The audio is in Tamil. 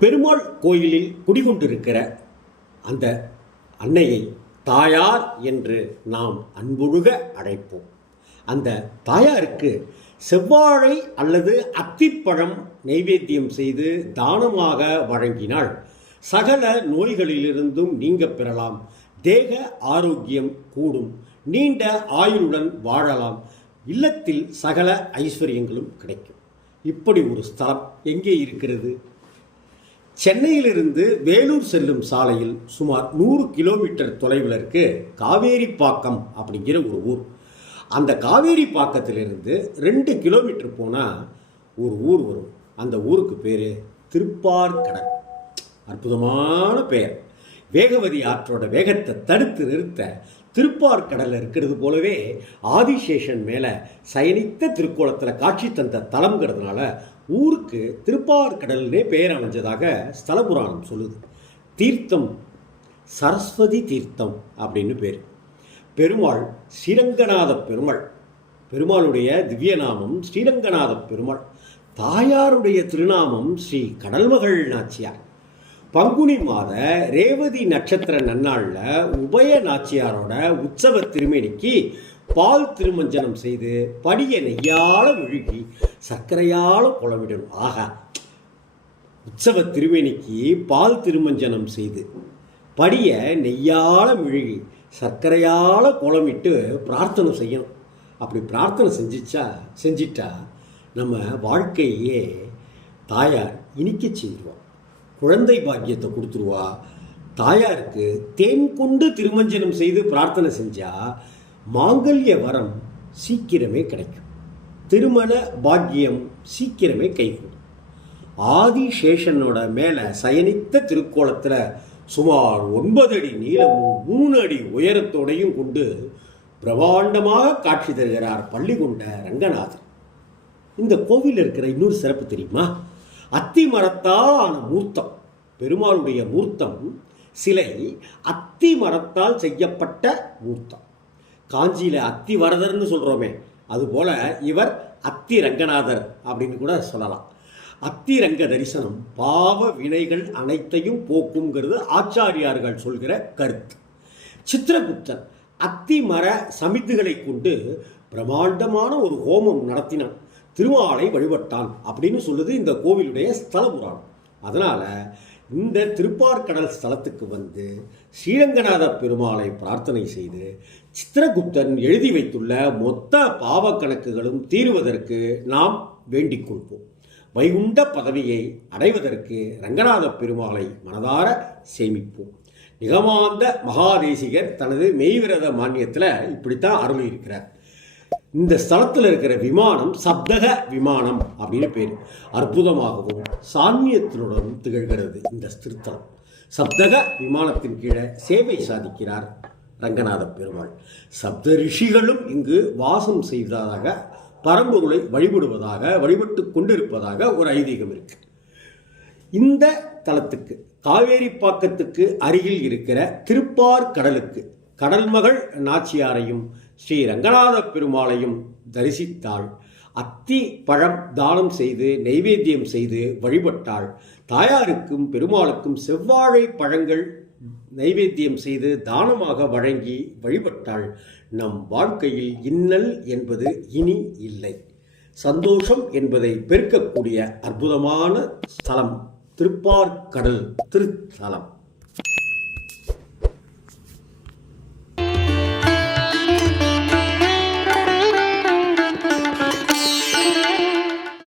பெருமாள் கோயிலில் குடிகொண்டிருக்கிற அந்த அன்னையை தாயார் என்று நாம் அன்புழுக அழைப்போம். அந்த தாயாருக்கு செவ்வாழை அல்லது அத்திப்பழம் நைவேத்தியம் செய்து தானமாக வழங்கினால் சகல நோய்களிலிருந்தும் நீங்க பெறலாம். தேக ஆரோக்கியம் கூடும். நீண்ட ஆயுளுடன் வாழலாம். இல்லத்தில் சகல ஐஸ்வர்யங்களும் கிடைக்கும். இப்படி ஒரு ஸ்தலம் எங்கே இருக்கிறது? சென்னையிலிருந்து வேலூர் செல்லும் சாலையில் சுமார் நூறு கிலோமீட்டர் தொலைவில் இருக்கு காவேரிப்பாக்கம் அப்படிங்கிற ஒரு ஊர். அந்த காவேரிப்பாக்கத்திலிருந்து ரெண்டு கிலோமீட்டர் போனால் ஒரு ஊர் வரும். அந்த ஊருக்கு பேர் திருப்பார்கடல். அற்புதமான பெயர். வேகவதி ஆற்றோட வேகத்தை தடுத்து நிறுத்த திருப்பார்கடலில் இருக்கிறது போலவே ஆதிசேஷன் மேலே சயனித்த திருக்கோலத்தில் காட்சி தந்த தலம்ங்கிறதுனால ஊருக்கு திருப்பார்கடல்னே பெயர் அமைஞ்சதாக ஸ்தல புராணம் சொல்லுது. தீர்த்தம் சரஸ்வதி தீர்த்தம் அப்படின்னு பேர். பெருமாள் ஸ்ரீரங்கநாத பெருமாள். பெருமாளுடைய திவ்ய நாமம் ஸ்ரீரங்கநாத பெருமாள். தாயாருடைய திருநாமம் ஸ்ரீ கடல்மகள் நாச்சியார். பங்குனி மாத ரேவதி நட்சத்திர நன்னாளில் உபய நாச்சியாரோட உற்சவ திருமேனிக்கு பால் திருமஞ்சனம் செய்து படிய நெய்யால விழுகி சர்க்கரையால புலவிடும் ஆகா உற்சவ திருவேணிக்கு பால் திருமஞ்சனம் செய்து படிய நெய்யால விழுகி சர்க்கரையால குளமிட்டு பிரார்த்தனை செய்யணும். அப்படி பிரார்த்தனை செஞ்சிச்சா செஞ்சிட்டா நம்ம வாழ்க்கையே தாயார் இனிக்க செய்வார் குழந்தை பாக்கியத்தை கொடுத்துருவா. தாயாருக்கு தேன் கொண்டு திருமஞ்சனம் செய்து பிரார்த்தனை செஞ்சால் மாங்கல்ய வரம் சீக்கிரமே கிடைக்கும். திருமண பாக்கியம் சீக்கிரமே கைகூடும். ஆதிசேஷனோட மேலே சயனித்த திருக்கோலத்தில் சுமார் ஒன்பது அடி நீளமும் மூணு அடி உயரத்தோடையும் கொண்டு பிரபாண்டமாக காட்சி தருகிறார் பள்ளி கொண்ட ரங்கநாதர். இந்த கோவிலில் இருக்கிற இன்னொரு சிறப்பு தெரியுமா? அத்தி மரத்தால் ஆன மூர்த்தம். பெருமாளுடைய மூர்த்தம் சிலை அத்தி மரத்தால் செய்யப்பட்ட மூர்த்தம். காஞ்சியில் அத்தி வரதர்னு சொல்கிறோமே அதுபோல் இவர் அத்தி ரங்கநாதர் அப்படின்னு கூட சொல்லலாம். அத்தி ரங்க தரிசனம் பாவ வினைகள் அனைத்தையும் போக்குங்கிறது ஆச்சாரியார்கள் சொல்கிற கருத்து. சித்திரகுப்தன் அத்தி மர சமித்துகளை கொண்டு பிரம்மாண்டமான ஒரு ஹோமம் நடத்தினான். திருமாலை வழிபட்டான் அப்படின்னு சொல்லுது இந்த கோவிலுடைய ஸ்தல புராணம் அதனால் இந்த திருப்பார்கடல் ஸ்தலத்துக்கு வந்து ஸ்ரீரங்கநாத பெருமாளை பிரார்த்தனை செய்து சித்திரகுப்தன் எழுதி வைத்துள்ள மொத்த பாவ கணக்குகளும் தீருவதற்கு நாம் வேண்டிக் கொள்வோம். வைகுண்ட பதவியை அடைவதற்கு ரங்கநாத பெருமாளை மனதார சேமிப்போம். நிகமாந்த மகாதேசிகர் தனது மெய்விரத மானியத்தில் இப்படித்தான் அருளியிருக்கிறார். இந்த ஸ்தலத்தில் இருக்கிற விமானம் சப்தக விமானம் அப்படின்னு பேர். அற்புதமாகவும் சாமியத்தினுடனும் திகழ்கிறது இந்த திருத்தலம். சப்தக விமானத்தின் கீழே சேவை சாதிக்கிறார் ரங்கநாத பெருமாள். சப்த ரிஷிகளும் இங்கு வாசம் செய்ததாக பரம்பொருளை வழிபடுவதாக வழிபட்டு கொண்டிருப்பதாக ஒரு ஐதீகம் இருக்கு. இந்த தலத்துக்கு காவேரிப்பாக்கத்துக்கு அருகில் இருக்கிற திருப்பார் கடலுக்கு கடல்மகள் நாச்சியாரையும் ஸ்ரீ ரங்கநாத பெருமாளையும் தரிசித்தாள். அத்தி பழம் தானம் செய்து நைவேத்தியம் செய்து வழிபட்டாள். தாயாருக்கும் பெருமாளுக்கும் செவ்வாழை பழங்கள் நைவேத்தியம் செய்து தானமாக வழங்கி வழிபட்டாள். நம் வாழ்க்கையில் இன்னல் என்பது இனி இல்லை. சந்தோஷம் என்பதை பெருக்கக்கூடிய அற்புதமான ஸ்தலம் திருப்பார்கடல் திருத்தலம்.